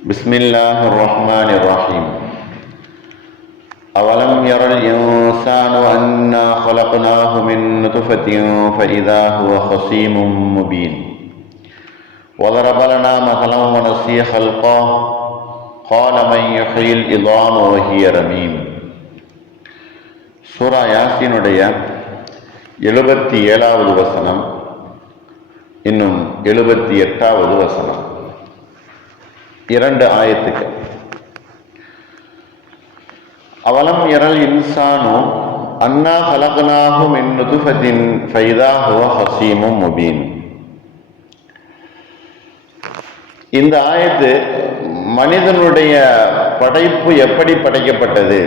بسم الله الرحمن الرحيم أولم ير الإنسان أنا خلقناه من نطفة فإذا هو خصيم مبين وضرب لنا مثلا ونسي خلقه قال من يحيي العظام وهي رميم. சூரா யாசீனுடைய 77வது வசனம், இன்னும் 78வது வசனம், 2 ஆயத்துக்கள். அவலம் யரல் இன்சானு அன்னா ஹலக்னாஹு மின் நுதுஃபத்தின் ஃபைதா ஹுவ ஹஸீமும் முபீன். இந்த ஆயத்து மனிதனுடைய படைப்பு எப்படி படைக்கப்பட்டது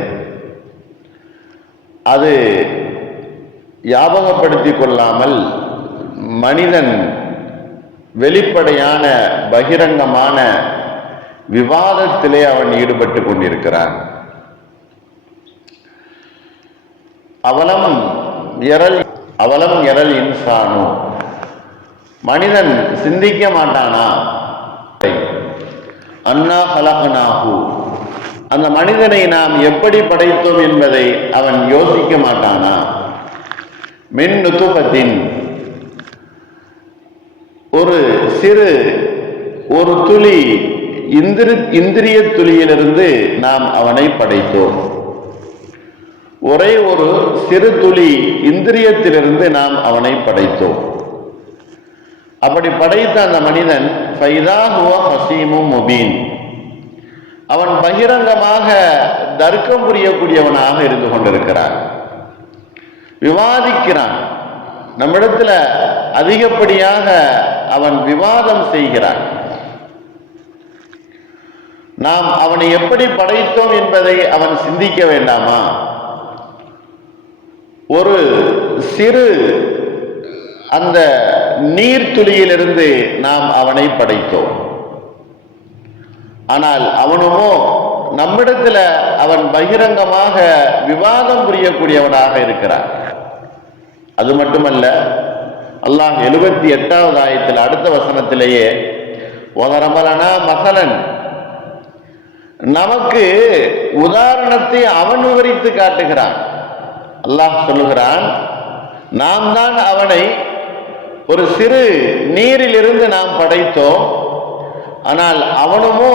அது ஞாபகப்படுத்திக் கொள்ளாமல் மனிதன் வெளிப்படையான பகிரங்கமான விவாதத்திலே அவன் ஈடுபட்டு கொண்டிருக்கிறான். அவலம் யரல் இன்சானு, மனிதன் சிந்திக்க மாட்டானா? அன்னா ஹலக்னாஹு, அந்த மனிதனை நாம் எப்படி படைத்தோம் என்பதை அவன் யோசிக்க மாட்டானா? மின் நுதுஃபத்தின், ஒரு சிறு ஒரு துளி இந்திரிய துளியிலிருந்து நாம் அவனை படைத்தோம். ஒரே ஒரு சிறு துளி இந்திரியத்திலிருந்து நாம் அவனை படைத்தோம். அப்படி படைத்த அந்த மனிதன் ஃபைதா ஹுவ ஹஸீமும் முபீன், அவன் பகிரங்கமாக தர்க்கம் புரியக்கூடியவனாக இருந்து கொண்டிருக்கிறான், விவாதிக்கிறான். நம்மிடத்துல அதிகப்படியாக அவன் விவாதம் செய்கிறான். நாம் அவனை எப்படி படைத்தோம் என்பதை அவன் சிந்திக்க வேண்டாமா? ஒரு சிறு அந்த நீர்த்துளியிலிருந்து நாம் அவனை படைத்தோம். ஆனால் அவனுமோ நம்மிடத்துல அவன் பகிரங்கமாக விவாதம் புரியக்கூடியவனாக இருக்கிறான். அது மட்டுமல்ல, அல்லாஹ் 78வது ஆயத்தில் அடுத்த வசனத்திலேயே ஒதரமலனா மசலன், நமக்கு உதாரணத்தை அவன் விவரித்து காட்டுகிறான். அல்லாஹ் சொல்லுகிறான், நாம் தான் அவனை ஒரு சிறு நீரிலிருந்து நாம் படைத்தோம். ஆனால் அவனுமோ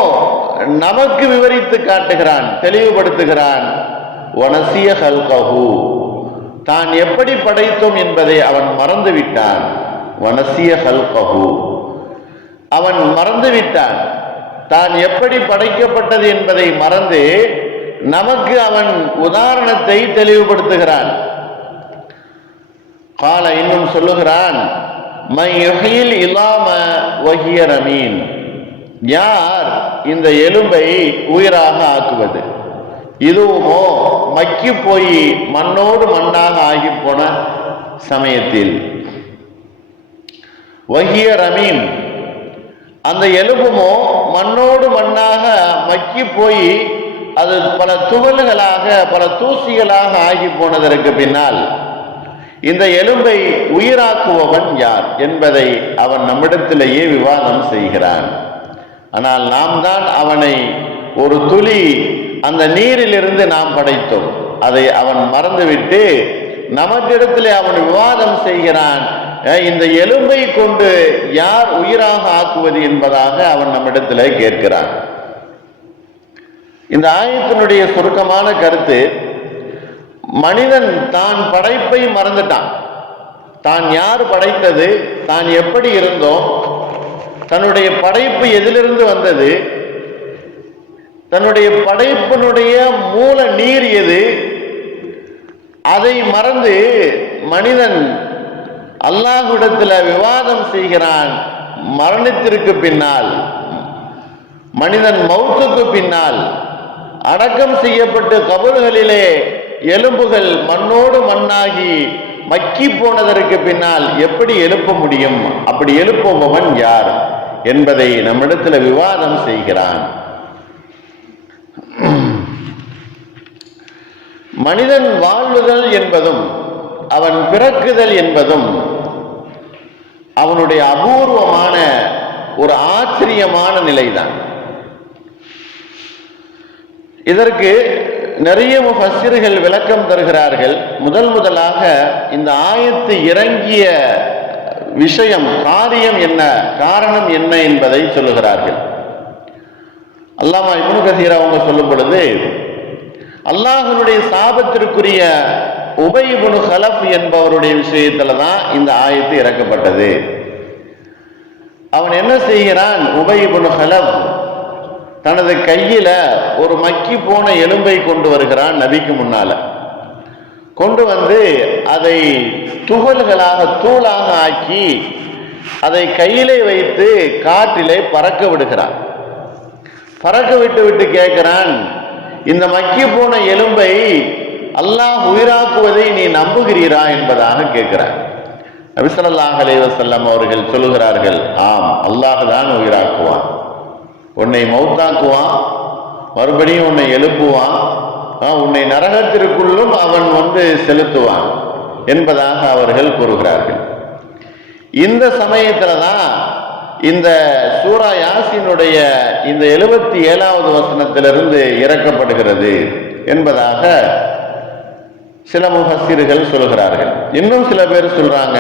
நமக்கு விவரித்து காட்டுகிறான், தெளிவுபடுத்துகிறான். வனசிய ஹல்கஹு, தான் எப்படி படைத்தோம் என்பதை அவன் மறந்து விட்டான். வனசிய ஹல்கஹு, அவன் மறந்து விட்டான். தான் எப்படி படைக்கப்பட்டது என்பதை மறந்து நமக்கு அவன் உதாரணத்தை தெளிவுபடுத்துகிறான். கால, இன்னும் சொல்லுகிறான், மை யுஹ்யில் இலாம வஹிய ரமீம், யார் இந்த எலும்பை உயிராக ஆக்குவது? இதுவுமோ மக்கி போய் மண்ணோடு மண்ணாக ஆகி போன சமயத்தில். வஹிய ரமீம், அந்த எலும்புமோ மண்ணோடு மண்ணாக மக்கி போய் அது பல துகள்களாக பல தூசிகளாக ஆகி போனதற்கு பின்னால் இந்த எலும்பை உயிராக்குபவன் யார் என்பதை அவன் நம்மிடத்திலேயே விவாதம் செய்கிறான். ஆனால் நாம் தான் அவனை ஒரு துளி அந்த நீரிலிருந்து நாம் படைத்தோம். அதை அவன் மறந்துவிட்டு நமக்கிடத்திலே அவன் விவாதம் செய்கிறான். இந்த எலும்பை கொண்டு யார் உயிராக ஆக்குவது என்பதாக அவன் நம்மிடத்திலே கேட்கிறான். இந்த ஆயத்தினுடைய சுருக்கமான கருத்து, மனிதன் தான் படைப்பை மறந்துட்டான். தான் யார் படைத்தது, தான் எப்படி இருந்தோம், தன்னுடைய படைப்பு எதிலிருந்து வந்தது, தன்னுடைய படைப்பினுடைய மூல நீர் எது, அதை மறந்து மனிதன் அல்லாஹ்விடத்தில் விவாதம் செய்கிறான். மரணத்திற்கு பின்னால், மனிதன் மௌத்துக்கு பின்னால் அடக்கம் செய்யப்பட்டு கபறுகளிலே எலும்புகள் மண்ணோடு மண்ணாகி மக்கி போனதற்கு பின்னால் எப்படி எழுப்ப முடியும், அப்படி எழுப்புபவன் யார் என்பதை நம்மிடத்தில் விவாதம் செய்கிறான். மனிதன் வாழ்வுதல் என்பதும் அவன் பிறக்குதல் என்பதும் அவனுடைய அபூர்வமான ஒரு ஆச்சரியமான நிலைதான். இதற்கு நிறைய முஃபஸ்ஸிர்கள் விளக்கம் தருகிறார்கள். முதலாக இந்த ஆயத்து இறங்கிய விஷயம், காரியம் என்ன, காரணம் என்ன என்பதை சொல்லுகிறார்கள். அல்லாமா இப்னு கஸீர் அவங்க சொல்லும் பொழுது, அல்லாஹ்வுடைய சாபத்திற்குரிய உபை இப்னு கலஃப் என்பவருடைய விஷயத்துல தான் இந்த ஆயத்து இறக்கப்பட்டது. அவன் என்ன செய்கிறான்? உபை இப்னு கலஃப் தனது கையில ஒரு மக்கி போன எலும்பை கொண்டு வருகிறான். நபிக்கு முன்னால கொண்டு வந்து அதை துகள்களாக, தூளாக ஆக்கி அதை கையிலே வைத்து காற்றிலே பறக்க விடுகிறான். பறக்க விட்டு கேட்கிறான், இந்த மக்கி போன எலும்பை அல்லாஹ் உயிராக்குவதை நீ நம்புகிறீரா என்பதாக கேட்கிறான். நபி ஸல்லல்லாஹு அலைஹி வஸல்லம் அவர்கள் சொல்லுகிறார்கள், ஆம், அல்லாஹ் தான் உயிராக்குவான். உன்னை மௌத்தாக்குவான், மறுபடியும் உன்னை எழுப்புவான், உன்னை நரகத்திற்குள்ளும் அவன் செலுத்துவான் என்பதாக அவர்கள் கூறுகிறார்கள். இந்த சமயத்துல தான் இந்த சூரா யாசினுடைய இந்த 77வது வசனத்திலிருந்து இறக்கப்படுகிறது என்பதாக சில முஃபஸ்ஸிர்கள் சொல்கிறார்கள். இன்னும் சில பேர் சொல்றாங்க,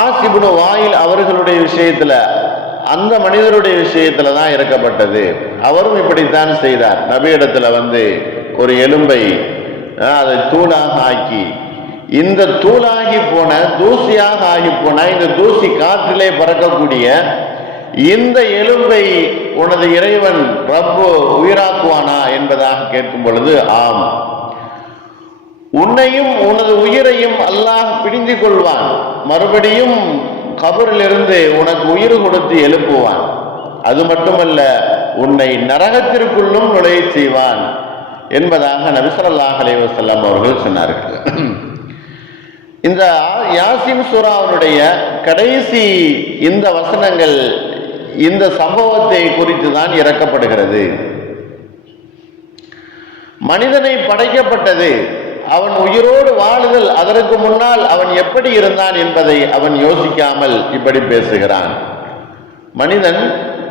ஆஸ் இப்னு வாயில் அவர்களுடைய விஷயத்துல, அந்த மனிதருடைய விஷயத்துல தான் இறக்கப்பட்டது. அவரும் இப்படித்தான் செய்தார். நபியிடத்துல ஒரு எலும்பை அதை தூளாக ஆக்கி, இந்த தூளாகி போன, தூசியாக ஆகி போன இந்த தூசி காற்றிலே பறக்கக்கூடிய இந்த எலும்பை உனது இறைவன் ரப்பு உயிராக்குவானா என்பதாக கேட்கும் பொழுது, ஆம், உன்னையும் உனது உயிரையும் அல்லாஹ் பிடிந்து கொள்வான், மறுபடியும் கபரிலிருந்து உனக்கு உயிர் கொடுத்து எழுப்புவான். அது மட்டுமல்ல, உன்னை நரகத்திற்குள்ளும் நுழைய செய்வான் என்பதாக நபி ஸல்லல்லாஹு அலைஹி வஸல்லம் அவர்கள் சொன்னார்கள். இந்த யாசின் சூராவுடைய கடைசி இந்த வசனங்கள் இந்த சம்பவத்தை குறித்து தான் இறக்கப்படுகிறது. மனிதனை படைக்கப்பட்டது, அவன் உயிரோடு வாழுதல், அதற்கு முன்னால் அவன் எப்படி இருந்தான் என்பதை அவன் யோசிக்காமல் இப்படி பேசுகிறான். மனிதன்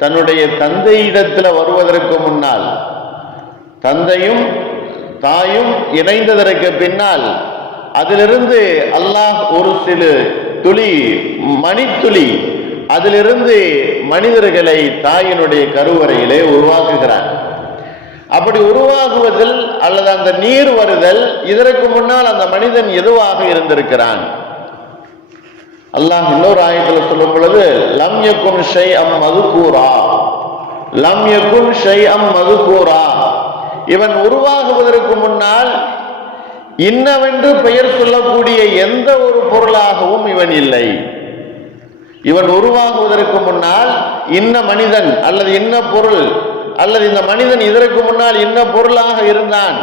தன்னுடைய தந்தையிடத்தில் வருவதற்கு முன்னால், தந்தையும் தாயும் இணைந்ததற்கு பின்னால், அதிலிருந்து அல்லாஹ் ஒரு சில துளி, மணித்துளி, அதிலிருந்து மனிதர்களை தாயினுடைய கருவறையிலே உருவாக்குகிறான். அப்படி உருவாகுவதில் அல்லது அந்த நீர் வருதல், இதற்கு முன்னால் அந்த மனிதன் எதுவாக இருந்திருக்கிறான்? அல்லாஹ் இன்னொரு ஆயத்தில் சொல்லும் பொழுது, லம் யகுன் ஷைஅம் மதுகூரா, லம் யகுன் ஷைஅம் மதுகூரா, இவன் உருவாகுவதற்கு முன்னால் இன்னவென்று பெயர் சொல்லக்கூடிய எந்த ஒரு பொருளாகவும் இவன் இல்லை. இவன் உருவாகுவதற்கு முன்னால் இன்ன மனிதன் அல்லது இன்ன பொருள் அல்லது இந்த மனிதன் இதற்கு முன்னால் இன்ன பொருளாக இருந்தான்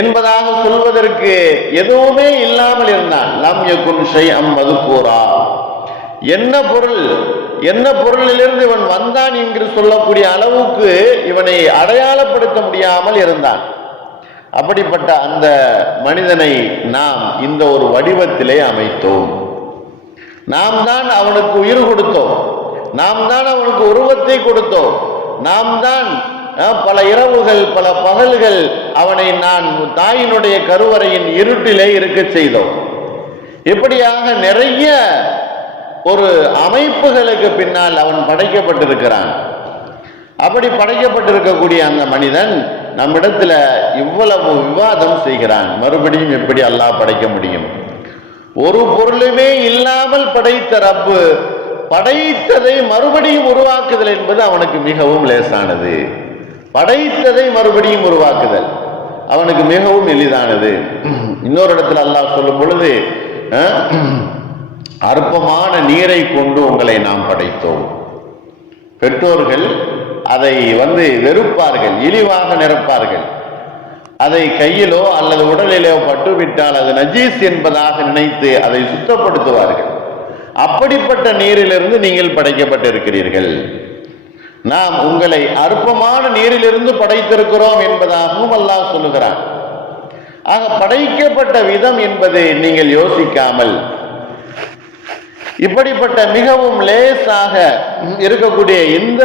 என்பதாக சொல்வதற்கு எதுவுமே இல்லாமல் இருந்தான். லம் யகுன் ஷைஅம் மதுகூரா, என்ன பொருள், என்ன பொருளிலிருந்து இவன் வந்தான் என்று சொல்லக்கூடிய அளவுக்கு இவனை அடையாளப்படுத்த முடியாமல் இருந்தான். அப்படிப்பட்ட அந்த மனிதனை நாம் இந்த ஒரு வடிவத்திலே அமைத்தோம். நாம் தான் அவனுக்கு உயிர் கொடுத்தோம், நாம் தான் அவனுக்கு உருவத்தை கொடுத்தோம், நாம் தான் பல இரவுகள் பல பகல்கள் அவனை நான் தாயினுடைய கருவறையின் இருட்டிலே இருக்க செய்தோம். இப்படியாக நிறைய ஒரு அமைப்புகளுக்கு பின்னால் அவன் படைக்கப்பட்டிருக்கிறான். அப்படி படைக்கப்பட்டிருக்கக்கூடிய அந்த மனிதன் நம்மிடத்துல இவ்வளவு விவாதம் செய்கிறான். மறுபடியும் எப்படி அல்லாஹ் படைக்க முடியும்? ஒரு பொருளுமே இல்லாமல் படைத்த ரப்பு படைத்ததை மறுபடியும் உருவாக்குதல் என்பது அவனுக்கு மிகவும் லேசானது. படைத்ததை மறுபடியும் உருவாக்குதல் அவனுக்கு மிகவும் எளிதானது. இன்னொரு இடத்துல அல்லாஹ் சொல்லும் பொழுது, அற்பமான நீரை கொண்டு உங்களை நாம் படைத்தோம். பெற்றோர்கள் அதை வெறுப்பார்கள், இழிவாக நிரப்பார்கள். அதை கையிலோ அல்லது உடலிலோ பட்டுவிட்டால் அது நஜீஸ் என்பதாக நினைத்து அதை சுத்தப்படுத்துவார்கள். அப்படிப்பட்ட நீரிலிருந்து நீங்கள் படைக்கப்பட்டிருக்கிறீர்கள். நாம் உங்களை அற்பமான நீரிலிருந்து படைத்திருக்கிறோம் என்பதாகவும் அல்லாஹ் சொல்லுகிறான். ஆக படைக்கப்பட்ட விதம் என்பது நீங்கள் யோசிக்காமல் இப்படிப்பட்ட மிகவும் லேசாக இருக்கக்கூடிய இந்த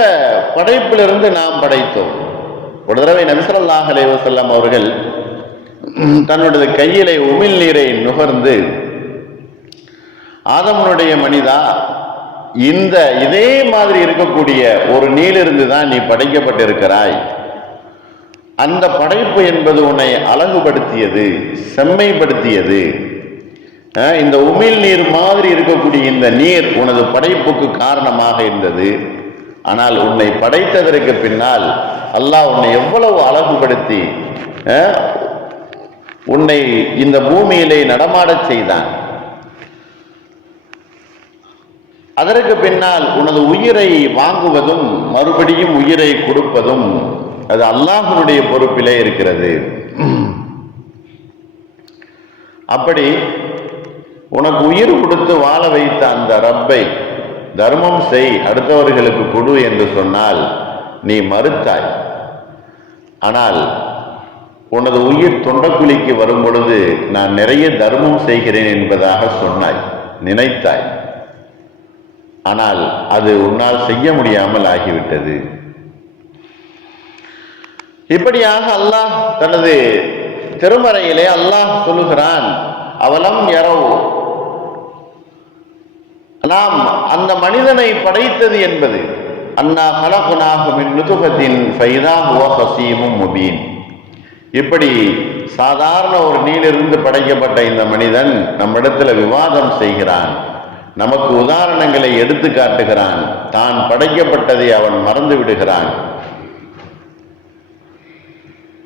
படைப்பிலிருந்து நாம் படைத்தோம். ஒரு தடவை நபி ஸல்லல்லாஹு அலைஹி வஸல்லம் அவர்கள் தன்னுடைய கையிலே உமிழ் நீரை நுகர்ந்து, ஆதமனுடைய மனிதா, இதே மாதிரி இருக்கக்கூடிய ஒரு நீரிலிருந்து தான் நீ படைக்கப்பட்டிருக்கிறாய். அந்த படைப்பு என்பது உன்னை அழகுபடுத்தியது, செம்மைப்படுத்தியது. இந்த உமிழ் நீர் மாதிரி இருக்கக்கூடிய இந்த நீர் உனது படைப்புக்கு காரணமாக இருந்தது. ஆனால் உன்னை படைத்ததற்கு பின்னால் அல்லாஹ் உன்னை எவ்வளவு அழகுபடுத்தி உன்னை இந்த பூமியிலே நடமாடச் செய்தான். அதற்கு பின்னால் உனது உயிரை வாங்குவதும் மறுபடியும் உயிரை கொடுப்பதும் அது அல்லாஹ்வுடைய பொறுப்பிலே இருக்கிறது. அப்படி உனக்கு உயிர் கொடுத்து வாழ வைத்த அந்த ரப்பை தர்மம் செய், அடுத்தவர்களுக்கு கொடு என்று சொன்னால் நீ மறுத்தாய். ஆனால் உனது உயிர் தொண்டக்குழிக்கு வரும் பொழுது நான் நிறைய தர்மம் செய்கிறேன் என்பதாக சொன்னாய், நினைத்தாய். ஆனால் அது உன்னால் செய்ய முடியாமல் ஆகிவிட்டது. இப்படியாக அல்லாஹ் தனது திருமறையிலே அல்லாஹ் சொல்லுகிறான், அவலம் யரவ், நாம் அந்த மனிதனை படைத்தது என்பது அன்னா கலகுனாஹு மின் நுதுஃபத்தின் ஃபைதா ஹுவ ஹஸீமும் முபீன். இப்படி சாதாரண ஒரு நீரிலிருந்து படைக்கப்பட்ட இந்த மனிதன் நம்மிடத்தில் விவாதம் செய்கிறான், நமக்கு உதாரணங்களை எடுத்து காட்டுகிறான், தான் படைக்கப்பட்டதை அவன் மறந்து விடுகிறான்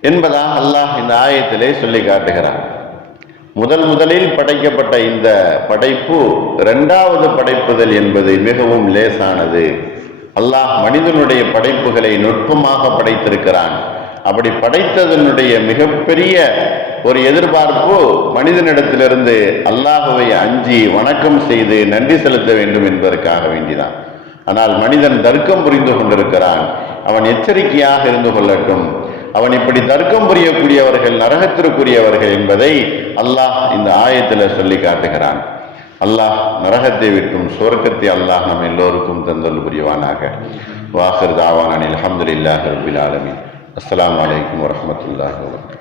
என்பதாக அல்லாஹ் இந்த ஆயத்திலே சொல்லி காட்டுகிறான். முதலில் படைக்கப்பட்ட இந்த படைப்பு இரண்டாவது படைப்புதல் என்பது மிகவும் லேசானது. அல்லாஹ் மனிதனுடைய படைப்புகளை நுட்பமாக படைத்திருக்கிறான். அப்படி படைத்ததனுடைய மிகப்பெரிய ஒரு எதிர்பார்ப்பு மனிதனிடத்திலிருந்து அல்லாஹ்வை அஞ்சி வணக்கம் செய்து நன்றி செலுத்த வேண்டும் என்பதற்காக வேண்டிதான். ஆனால் மனிதன் தர்க்கம் புரிந்து கொண்டிருக்கிறான். அவன் எச்சரிக்கையாக இருந்து கொள்ளட்டும். அவன் இப்படி தர்க்கம் புரியக்கூடியவர்கள் நரகத்திற்குரியவர்கள் என்பதை அல்லாஹ் இந்த ஆயத்தில் சொல்லி காட்டுகிறான். அல்லாஹ் நரகத்தை விட்டும் சுவர்க்கத்தை அல்லாஹ் நம் எல்லோருக்கும் தந்தல் புரிவானாக. வாஹிர் தாவானா அல்ஹம்துலில்லாஹி ரப்பில் ஆலமீன். அஸ்ஸலாமு அலைக்கும் வரஹ்மத்துல்லாஹி வபரகாத்துஹு.